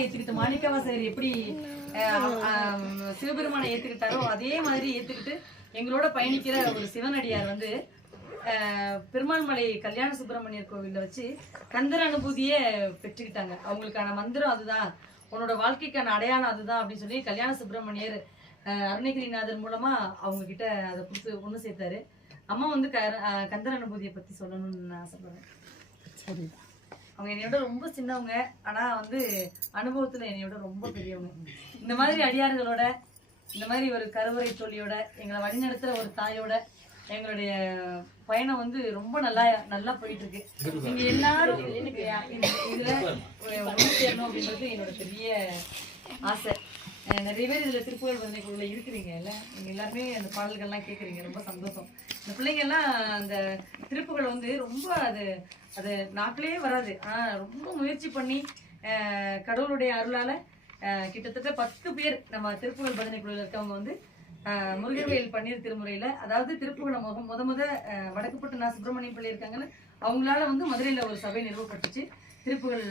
ஏத்துக்கிட்டு மாணிக்கவாசகர் எப்படி சிவபெருமானை ஏத்துக்கிட்டாரோ அதே மாதிரி ஏத்துக்கிட்டு எங்களோட பயணிக்கிற ஒரு சிவனடியார் வந்து பெருமாள் மலை கல்யாண சுப்பிரமணியர் கோவில்ல வச்சு கந்தர் அனுபூதியே பெற்றுக்கிட்டாங்க. அவங்களுக்கான மந்திரம் அதுதான், உன்னோட வாழ்க்கைக்கான அடையாளம் அதுதான் அப்படின்னு சொல்லி கல்யாண சுப்பிரமணியர் அருணகிரிநாதர் மூலமா அவங்க கிட்ட அதை கொடுத்து ஒண்ணு சேர்த்தாரு. அம்மா வந்து கந்தர் அனுபூதியை பத்தி சொல்லணும்னு நான் ஆசைப்படுறேன். சரி, அவங்க என்னையோட ரொம்ப சின்னவங்க, ஆனா வந்து அனுபவத்துல என்னையோட ரொம்ப பெரியவங்க. இந்த மாதிரி அடியார்களோட, இந்த மாதிரி ஒரு கருவறை தோழியோட, எங்களை வழிநடத்துற ஒரு தாயோட எங்களுடைய பயணம் வந்து ரொம்ப நல்லா போயிட்டு இருக்கு. நீங்க எல்லாரும் இதுல ஒன்று சேரணும் அப்படின்றது என்னோட பெரிய ஆசை. நிறைய பேர் இதுல திருப்புகழ் பந்தயக்குழுல இருக்கிறீங்க இல்ல, நீங்க எல்லாருமே அந்த பாடல்கள்லாம் கேட்குறீங்க, ரொம்ப சந்தோஷம். இந்த பிள்ளைங்க எல்லாம் அந்த திருப்புகழ் வந்து ரொம்ப அது நாட்டிலேயே வராது, ஆனா ரொம்ப முயற்சி பண்ணி கடவுளுடைய அருளால கிட்டத்தட்ட 10 பேர் நம்ம திருப்புகழ் பந்தயக்குழுல இருக்கவங்க வந்து முருகவேல் பன்னீர் திருமுறையில, அதாவது திருப்புகழை முத வடக்குப்பட்டு சுப்பிரமணியம் பிள்ளை இருக்காங்கன்னு அவங்களால வந்து மதுரையில ஒரு சபை நிறுவப்பட்டுச்சு, திருப்புகழ்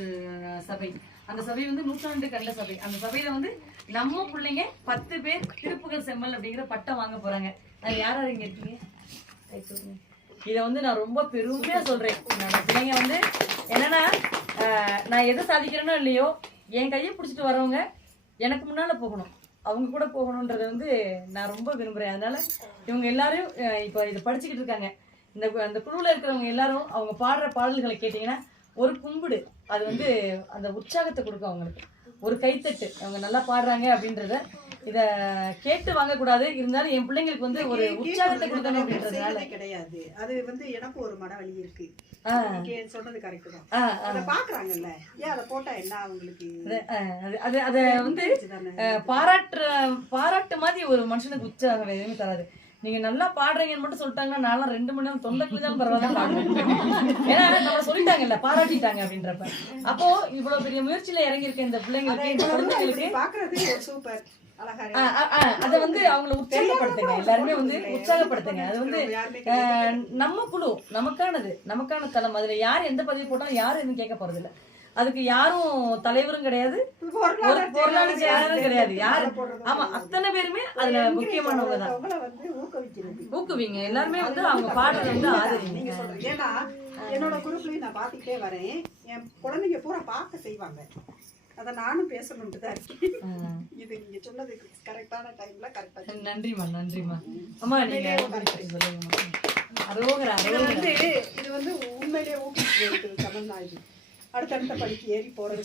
சபை. அந்த சபை வந்து 100 கண்ட சபை. அந்த சபையில வந்து நம்ம பிள்ளைங்க 10 பேர் திருப்புகழ் செம்மல் அப்படிங்கிற பட்டம் வாங்க போறாங்க. அது யாராவது இங்க இருக்கீங்க? இதை வந்து நான் ரொம்ப பெருமையா சொல்றேன். என்னோட பிள்ளைங்க வந்து என்னன்னா, நான் எதை சாதிக்கிறேனோ இல்லையோ, என் கையை பிடிச்சிட்டு வரவங்க எனக்கு முன்னால போகணும், அவங்க கூட போகணுன்றத வந்து நான் ரொம்ப விரும்புறேன். அதனால இவங்க எல்லாரும் இப்போ இதை படிச்சுக்கிட்டு இருக்காங்க. அந்த குழுவில் இருக்கிறவங்க எல்லாரும் அவங்க பாடுற பாடல்களை கேட்டீங்கன்னா ஒரு கும்பிடு, அது வந்து அந்த உற்சாகத்தை கொடுக்கும் அவங்களுக்கு. ஒரு கைத்தட்டு, அவங்க நல்லா பாடுறாங்க அப்படின்றத இத கேட்டு வாங்கக்கூடாது, இருந்தாலும் என் பிள்ளைங்களுக்கு வந்து ஒரு உற்சாகத்தை கொடுக்கணும் அப்படின்றதுனால கிடையாது. அது வந்து எனக்கு ஒரு மனவலி இருக்கு. சொல்றது கரெக்ட் தான். அத பாக்குறாங்கல்ல, ஏன் அத போட்டா என்ன அவங்களுக்கு அத வந்து பாராட்டு மாதிரி ஒரு மனுஷனுக்கு உற்சாகம் எதுவுமே தராது. நீங்க நல்லா பாடுறீங்கன்னு மட்டும் சொல்லிட்டாங்கன்னா நான்லாம் 2 மணி நேரம் தொண்டை குளிதான் பரவாயில்ல பாடுவேன். ஏன்னா நம்ம சொல்லிட்டாங்கல்ல, பாராட்டிட்டாங்க அப்படின்றப்ப. அப்போ இவ்வளவு பெரிய முயற்சியில இறங்கி இருக்க இந்த பிள்ளைங்களுக்கு பாக்குறது சூப்பர் அதை வந்து அவங்களை உற்சாகப்படுத்துங்க, எல்லாருமே வந்து உற்சாகப்படுத்துங்க. அது வந்து நம்ம குழு, நமக்கான தளம். அதுல யார் எந்த பதவி போட்டாலும் யாரும் எதுவும் கேட்க போறது இல்லை. அதுக்கு யாரும் தலைவரும் கிடையாது, பொருளாதார செயலாளரும் கிடையாது, யாரு. ஆமா, அத்தனை பேருமே அதுல முக்கியமானவங்க தான். ஊக்குவிங்க, எல்லாருமே வந்து அவங்க பாடுறத வந்து ஆதரிங்க. ஏன்னா என்னோட குரூப்லயும் நான் பாத்துக்கிட்டே வரேன், என் குழந்தைங்க பூரா பார்க்க செய்வாங்க, அத நானும் பேசணும்னு தான் இருக்கேன். இது நீங்க சொன்னது கரெக்டான டைம்ல கரெக்டா. நன்றிமா. அம்மா நீங்க இது வந்து உண்மையிலேயே ஊக்குவிக்கிறது சமம் தான். இது அடுத்தடுத்த படிக்கு ஏறி போறது